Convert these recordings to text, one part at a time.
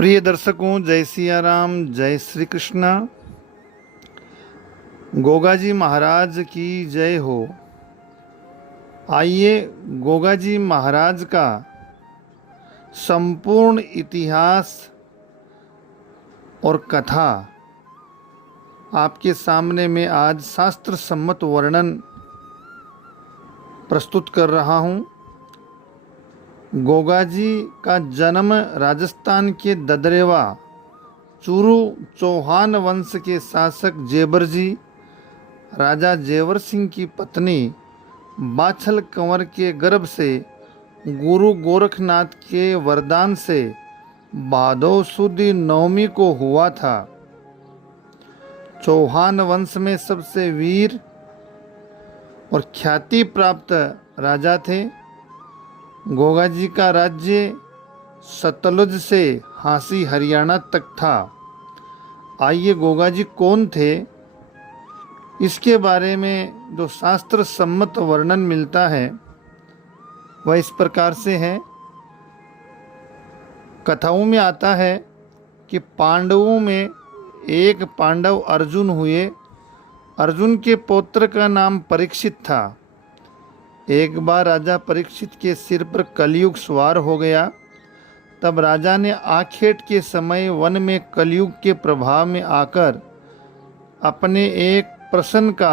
प्रिय दर्शकों, जय सिया राम, जय श्री कृष्णा। गोगा जी महाराज की जय हो। आइए गोगा जी महाराज का संपूर्ण इतिहास और कथा आपके सामने में आज शास्त्र सम्मत वर्णन प्रस्तुत कर रहा हूँ। गोगा जी का जन्म राजस्थान के ददरेवा चूरू चौहान वंश के शासक जेबर जी राजा जेवर सिंह की पत्नी बाछल कंवर के गर्भ से गुरु गोरखनाथ के वरदान से भादौ सुद नवमी को हुआ था। चौहान वंश में सबसे वीर और ख्याति प्राप्त राजा थे। गोगा जी का राज्य सतलुज से हांसी हरियाणा तक था। आइए गोगा जी कौन थे, इसके बारे में जो शास्त्र सम्मत वर्णन मिलता है वह इस प्रकार से है। कथाओं में आता है कि पांडवों में एक पांडव अर्जुन हुए। अर्जुन के पौत्र का नाम परीक्षित था। एक बार राजा परीक्षित के सिर पर कलयुग सवार हो गया। तब राजा ने आखेट के समय वन में कलयुग के प्रभाव में आकर अपने एक प्रश्न का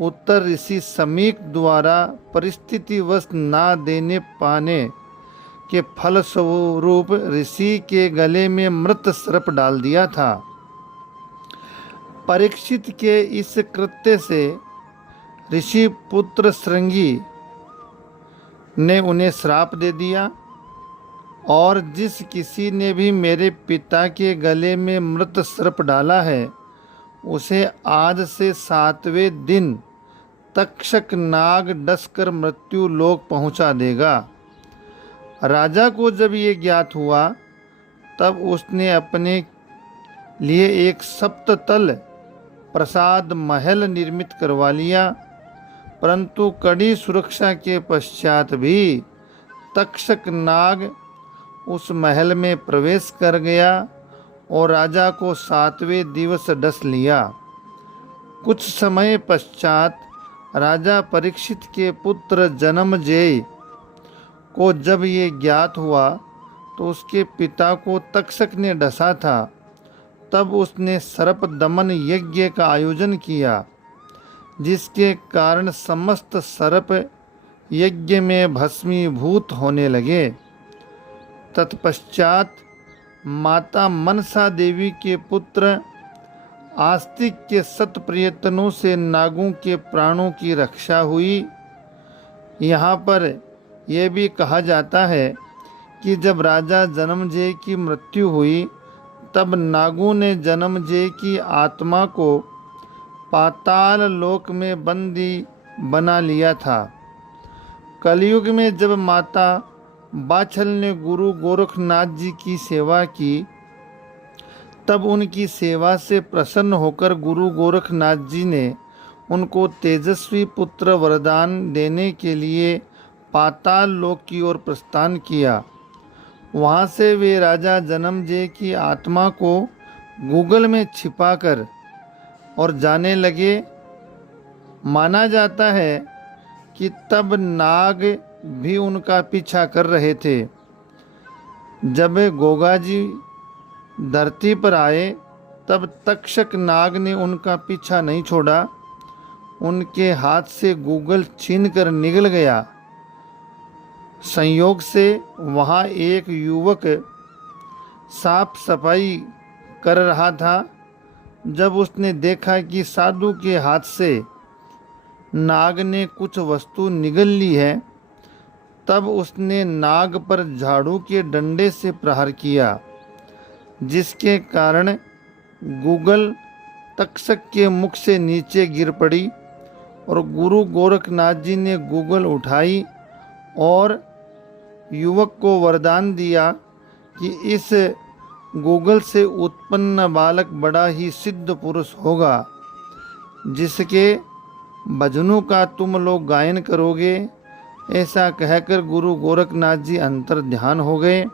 उत्तर ऋषि समीक द्वारा परिस्थितिवश ना देने पाने के फलस्वरूप ऋषि के गले में मृत सर्प डाल दिया था। परीक्षित के इस कृत्य से ऋषि पुत्र श्रृंगी ने उन्हें श्राप दे दिया और जिस किसी ने भी मेरे पिता के गले में मृत सर्प डाला है उसे आज से 7वें दिन तक्षक नाग डसकर मृत्यु लोक पहुंचा देगा। राजा को जब ये ज्ञात हुआ तब उसने अपने लिए एक सप्ततल प्रसाद महल निर्मित करवा लिया, परंतु कड़ी सुरक्षा के पश्चात भी तक्षक नाग उस महल में प्रवेश कर गया और राजा को 7वें दिवस डस लिया। कुछ समय पश्चात राजा परीक्षित के पुत्र जन्मजेय को जब ये ज्ञात हुआ तो उसके पिता को तक्षक ने डसा था। तब उसने सर्प दमन यज्ञ का आयोजन किया, जिसके कारण समस्त सर्प यज्ञ में भस्मीभूत होने लगे। तत्पश्चात माता मनसा देवी के पुत्र आस्तिक के सत प्रयत्नों से नागों के प्राणों की रक्षा हुई। यहाँ पर यह भी कहा जाता है कि जब राजा जन्मजेय की मृत्यु हुई तब नागों ने जन्मजेय की आत्मा को पाताल लोक में बंदी बना लिया था। कलयुग में जब माता बाछल ने गुरु गोरखनाथ जी की सेवा की तब उनकी सेवा से प्रसन्न होकर गुरु गोरखनाथ जी ने उनको तेजस्वी पुत्र वरदान देने के लिए पाताल लोक की ओर प्रस्थान किया। वहाँ से वे राजा जन्मजेय की आत्मा को गूगल में छिपाकर और जाने लगे। माना जाता है कि तब नाग भी उनका पीछा कर रहे थे। जब गोगा जी धरती पर आए तब तक्षक नाग ने उनका पीछा नहीं छोड़ा। उनके हाथ से गूगल छीनकर निगल गया। संयोग से वहाँ एक युवक साफ सफाई कर रहा था। जब उसने देखा कि साधु के हाथ से नाग ने कुछ वस्तु निगल ली है तब उसने नाग पर झाड़ू के डंडे से प्रहार किया, जिसके कारण गूगल तक्षक के मुख से नीचे गिर पड़ी और गुरु गोरखनाथ जी ने गूगल उठाई और युवक को वरदान दिया कि इस गूगल से उत्पन्न बालक बड़ा ही सिद्ध पुरुष होगा, जिसके भजनों का तुम लोग गायन करोगे। ऐसा कहकर गुरु गोरखनाथ जी अंतर ध्यान हो गए।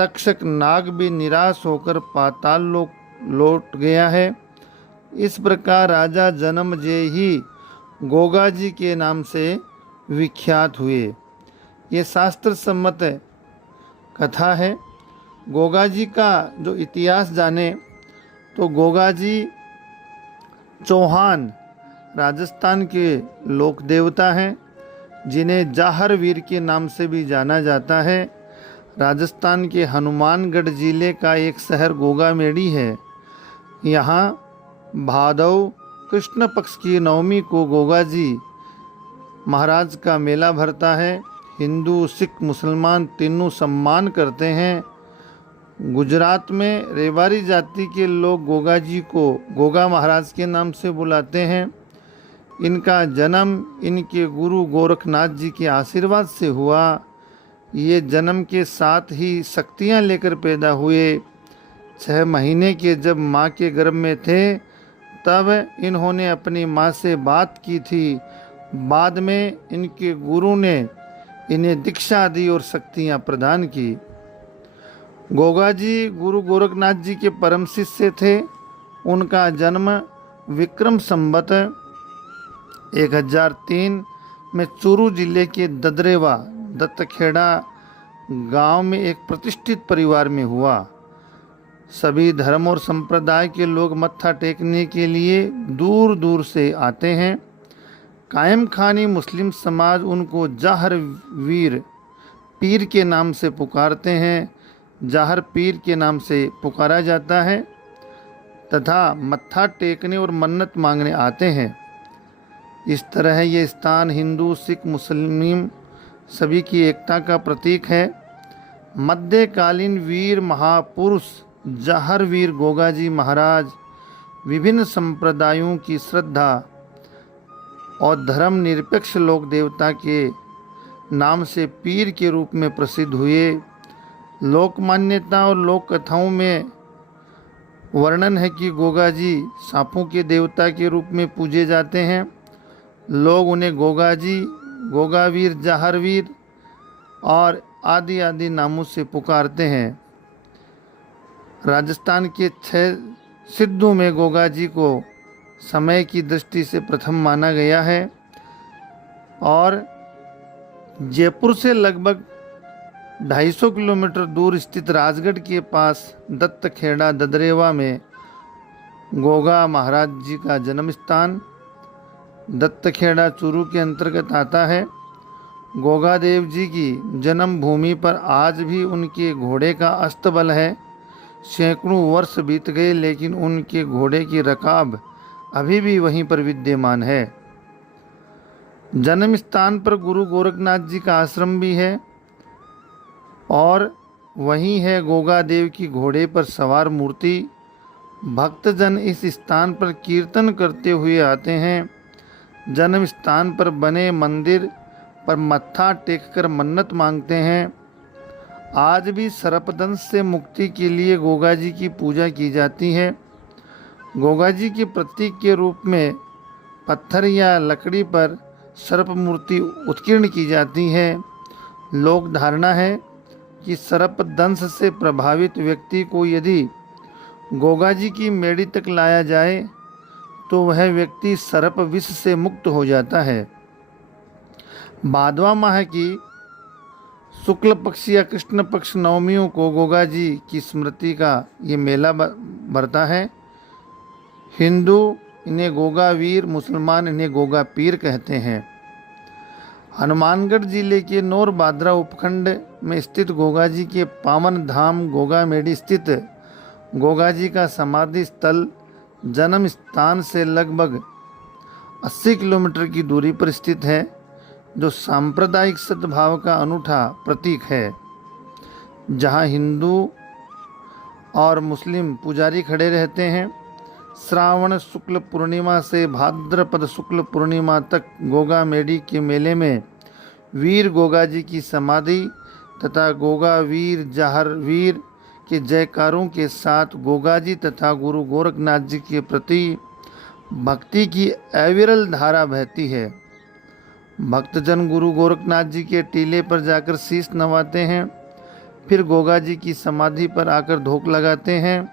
तक्षक नाग भी निराश होकर पाताल लोक लौट गया है। इस प्रकार राजा जन्मजय ही गोगा जी के नाम से विख्यात हुए। ये शास्त्र सम्मत कथा है। गोगा जी का जो इतिहास जाने तो गोगा जी चौहान राजस्थान के लोक देवता हैं, जिन्हें जाहर वीर के नाम से भी जाना जाता है। राजस्थान के हनुमानगढ़ जिले का एक शहर गोगामेड़ी है। यहाँ भादव कृष्ण पक्ष की नवमी को गोगा जी महाराज का मेला भरता है। हिंदू सिख मुसलमान तीनों सम्मान करते हैं। गुजरात में रेवाड़ी जाति के लोग गोगा जी को गोगा महाराज के नाम से बुलाते हैं। इनका जन्म इनके गुरु गोरखनाथ जी के आशीर्वाद से हुआ। ये जन्म के साथ ही शक्तियाँ लेकर पैदा हुए। 6 महीने के जब माँ के गर्भ में थे तब इन्होंने अपनी माँ से बात की थी। बाद में इनके गुरु ने इन्हें दीक्षा दी और शक्तियाँ प्रदान की। गोगा जी गुरु गोरखनाथ जी के परम शिष्य थे। उनका जन्म विक्रम संवत 1003 में चूरू जिले के ददरेवा दत्तखेड़ा गांव में एक प्रतिष्ठित परिवार में हुआ। सभी धर्म और संप्रदाय के लोग मत्था टेकने के लिए दूर दूर से आते हैं। कायम खानी मुस्लिम समाज उनको जाहर वीर पीर के नाम से पुकारते हैं। जाहर पीर के नाम से पुकारा जाता है तथा मत्था टेकने और मन्नत मांगने आते हैं। इस तरह ये स्थान हिंदू सिख मुस्लिम सभी की एकता का प्रतीक है। मध्यकालीन वीर महापुरुष जाहर वीर गोगा जी महाराज विभिन्न संप्रदायों की श्रद्धा और धर्म निरपेक्ष लोक देवता के नाम से पीर के रूप में प्रसिद्ध हुए। लोक मान्यता और लोक कथाओं में वर्णन है कि गोगा जी सांपों के देवता के रूप में पूजे जाते हैं। लोग उन्हें गोगा जी, गोगावीर, जाहरवीर और आदि आदि नामों से पुकारते हैं। राजस्थान के 6 सिद्धों में गोगा जी को समय की दृष्टि से प्रथम माना गया है और जयपुर से लगभग 250 किलोमीटर दूर स्थित राजगढ़ के पास दत्तखेड़ा ददरेवा में गोगा महाराज जी का जन्म स्थान दत्तखेड़ा चूरू के अंतर्गत आता है। गोगा देव जी की जन्म भूमि पर आज भी उनके घोड़े का अस्तबल है। सैकड़ों वर्ष बीत गए लेकिन उनके घोड़े की रकाब अभी भी वहीं पर विद्यमान है। जन्म स्थान पर गुरु गोरखनाथ जी का आश्रम भी है और वहीं है गोगा देव की घोड़े पर सवार मूर्ति। भक्तजन इस स्थान पर कीर्तन करते हुए आते हैं। जन्म स्थान पर बने मंदिर पर मत्था टेककर मन्नत मांगते हैं। आज भी सर्पदंश से मुक्ति के लिए गोगा जी की पूजा की जाती है। गोगा जी के प्रतीक के रूप में पत्थर या लकड़ी पर सर्प मूर्ति उत्कीर्ण की जाती है। लोक धारणा है कि सर्पदंश से प्रभावित व्यक्ति को यदि गोगा जी की मेड़ी तक लाया जाए तो वह व्यक्ति सर्प विष से मुक्त हो जाता है। भादवा माह की शुक्ल पक्ष या कृष्ण पक्ष नवमियों को गोगा जी की स्मृति का ये मेला भरता है। हिंदू इन्हें गोगा वीर, मुसलमान इन्हें गोगा पीर कहते हैं। हनुमानगढ़ जिले के नौर बादरा उपखंड में स्थित गोगा जी के पावन धाम गोगामेड़ी स्थित गोगा जी का समाधि स्थल जन्म स्थान से लगभग 80 किलोमीटर की दूरी पर स्थित है, जो सांप्रदायिक सद्भाव का अनूठा प्रतीक है। जहां हिंदू और मुस्लिम पुजारी खड़े रहते हैं। श्रावण शुक्ल पूर्णिमा से भाद्रपद शुक्ल पूर्णिमा तक गोगामेड़ी के मेले में वीर गोगा जी की समाधि तथा गोगा वीर जाहर वीर के जयकारों के साथ गोगा जी तथा गुरु गोरखनाथ जी के प्रति भक्ति की अविरल धारा बहती है। भक्तजन गुरु गोरखनाथ जी के टीले पर जाकर शीश नवाते हैं। फिर गोगा जी की समाधि पर आकर धोख लगाते हैं।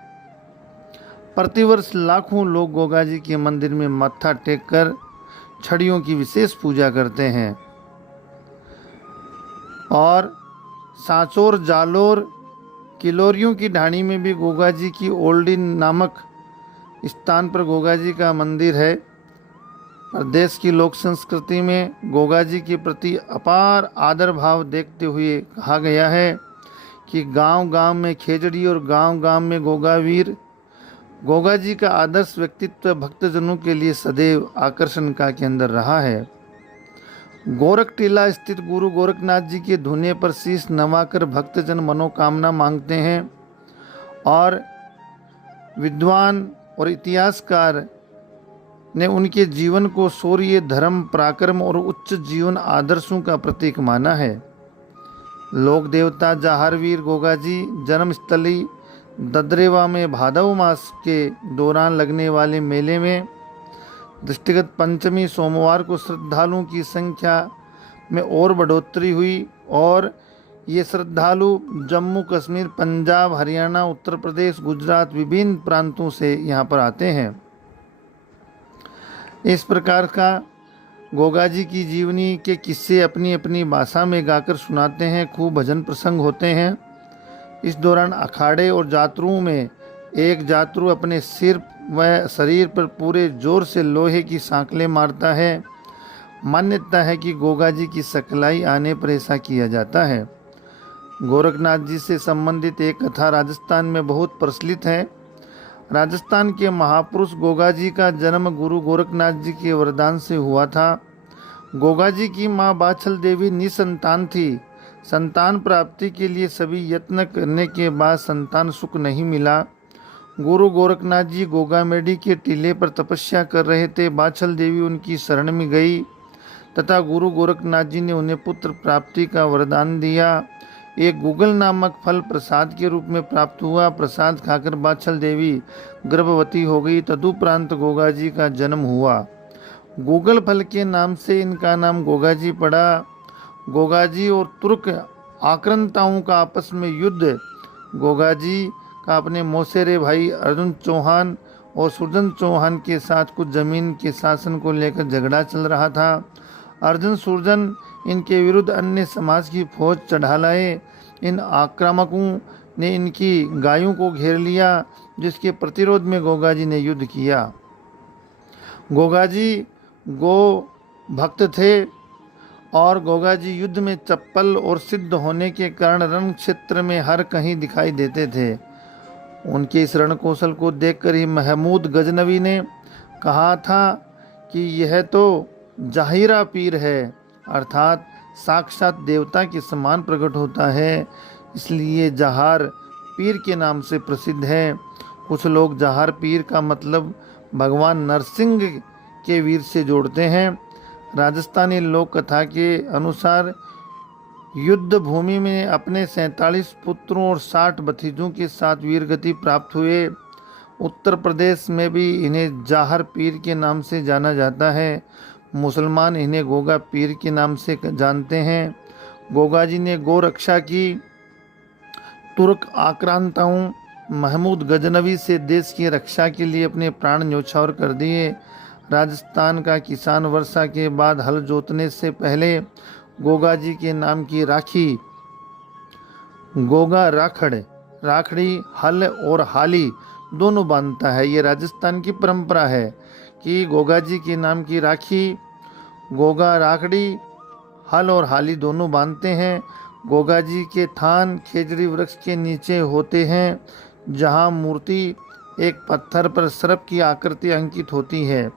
प्रतिवर्ष लाखों लोग गोगा जी के मंदिर में मत्था टेककर छड़ियों की विशेष पूजा करते हैं। और सांचौर, जालोर, किलोरियों की ढाणी में भी गोगा जी की ओल्डी नामक स्थान पर गोगा जी का मंदिर है। प्रदेश की लोक संस्कृति में गोगा जी के प्रति अपार आदर भाव देखते हुए कहा गया है कि गांव-गांव में खेजड़ी और गांव-गांव में गोगावीर। गोगा जी का आदर्श व्यक्तित्व भक्तजनों के लिए सदैव आकर्षण का केंद्र रहा है। गोरख टीला स्थित गुरु गोरखनाथ जी के धुने पर शीश नवाकर भक्तजन मनोकामना मांगते हैं। और विद्वान और इतिहासकार ने उनके जीवन को शौर्य, धर्म, पराक्रम और उच्च जीवन आदर्शों का प्रतीक माना है। लोक देवता जाहरवीर गोगा जी जन्मस्थली ददरेवा में भादव मास के दौरान लगने वाले मेले में दृष्टिगत पंचमी सोमवार को श्रद्धालुओं की संख्या में और बढ़ोतरी हुई और ये श्रद्धालु जम्मू कश्मीर, पंजाब, हरियाणा, उत्तर प्रदेश, गुजरात विभिन्न प्रांतों से यहाँ पर आते हैं। इस प्रकार का गोगा जी की जीवनी के किस्से अपनी अपनी भाषा में गाकर सुनाते हैं। खूब भजन प्रसंग होते हैं। इस दौरान अखाड़े और जातरुओं में एक जातरू अपने सिर व शरीर पर पूरे जोर से लोहे की सांकलें मारता है। मान्यता है कि गोगा जी की सकलाई आने पर ऐसा किया जाता है। गोरखनाथ जी से संबंधित एक कथा राजस्थान में बहुत प्रचलित है। राजस्थान के महापुरुष गोगा जी का जन्म गुरु गोरखनाथ जी के वरदान से हुआ था। गोगा जी की माँ बाछल देवी निसंतान थी। संतान प्राप्ति के लिए सभी यत्न करने के बाद संतान सुख नहीं मिला। गुरु गोरखनाथ जी गोगामेडी के टीले पर तपस्या कर रहे थे। बाछल देवी उनकी शरण में गई तथा गुरु गोरखनाथ जी ने उन्हें पुत्र प्राप्ति का वरदान दिया। एक गुगल नामक फल प्रसाद के रूप में प्राप्त हुआ। प्रसाद खाकर बाछल देवी गर्भवती हो गई। तदुपरांत गोगा जी का जन्म हुआ। गुगल फल के नाम से इनका नाम गोगा जी पड़ा। गोगा जी और तुर्क आक्रांताओं का आपस में युद्ध गोगा जी का अपने मौसेरे भाई अर्जुन चौहान और सुरजन चौहान के साथ कुछ जमीन के शासन को लेकर झगड़ा चल रहा था। अर्जुन सुरजन इनके विरुद्ध अन्य समाज की फौज चढ़ा लाए। इन आक्रामकों ने इनकी गायों को घेर लिया, जिसके प्रतिरोध में गोगा जी ने युद्ध किया। गोगा जी गो भक्त थे और गोगा जी युद्ध में चप्पल और सिद्ध होने के कारण रण क्षेत्र में हर कहीं दिखाई देते थे। उनके इस रण कौशल को देखकर ही महमूद गजनवी ने कहा था कि यह तो जाहिरा पीर है, अर्थात साक्षात देवता के समान प्रकट होता है, इसलिए जहार पीर के नाम से प्रसिद्ध है। कुछ लोग जहार पीर का मतलब भगवान नरसिंह के वीर से जोड़ते हैं। राजस्थानी लोक कथा के अनुसार युद्ध भूमि में अपने 47 पुत्रों और 60 भतीजों के साथ वीरगति प्राप्त हुए। उत्तर प्रदेश में भी इन्हें जाहर पीर के नाम से जाना जाता है। मुसलमान इन्हें गोगा पीर के नाम से जानते हैं। गोगा जी ने गौ रक्षा की। तुर्क आक्रांताओं महमूद गजनवी से देश की रक्षा के लिए अपने प्राण न्यौछावर कर दिए। राजस्थान का किसान वर्षा के बाद हल जोतने से पहले गोगा जी के नाम की राखी, गोगा राखड़ी, हल और हाली दोनों बांधता है। ये राजस्थान की परंपरा है कि गोगा जी के नाम की राखी, गोगा राखड़ी, हल और हाली दोनों बांधते हैं। गोगा जी के थान खेजड़ी वृक्ष के नीचे होते हैं, जहां मूर्ति एक पत्थर पर सर्प की आकृति अंकित होती है।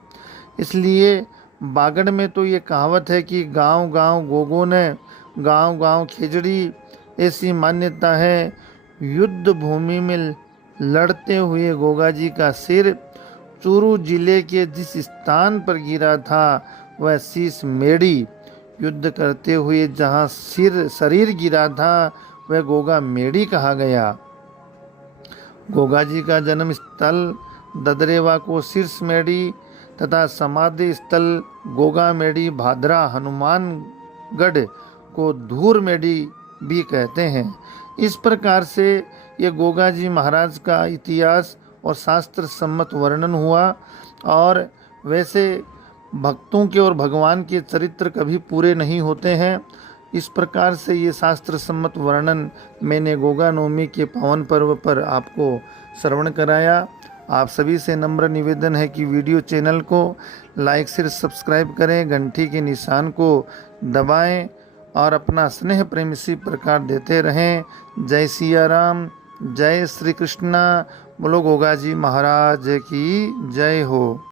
इसलिए बागड़ में तो ये कहावत है कि गांव-गांव गोगों ने गांव-गांव खेजड़ी। ऐसी मान्यता है। युद्ध भूमि में लड़ते हुए गोगा जी का सिर चूरू जिले के जिस स्थान पर गिरा था वह शीश मेड़ी। युद्ध करते हुए जहां शरीर गिरा था वह गोगा मेड़ी कहा गया। गोगा जी का जन्म स्थल ददरेवा को शीर्ष मेड़ी तथा समाधि स्थल गोगा मेड़ी भादरा हनुमानगढ़ को धूर मेड़ी भी कहते हैं। इस प्रकार से ये गोगा जी महाराज का इतिहास और शास्त्र सम्मत वर्णन हुआ। और वैसे भक्तों के और भगवान के चरित्र कभी पूरे नहीं होते हैं। इस प्रकार से ये शास्त्र सम्मत वर्णन मैंने गोगा नवमी के पावन पर्व पर आपको श्रवण कराया। आप सभी से नम्र निवेदन है कि वीडियो चैनल को लाइक से सब्सक्राइब करें, घंटी के निशान को दबाएं और अपना स्नेह प्रेम इसी प्रकार देते रहें। जय सिया राम, जय श्री कृष्णा। बोलो गोगा जी महाराज की जय हो।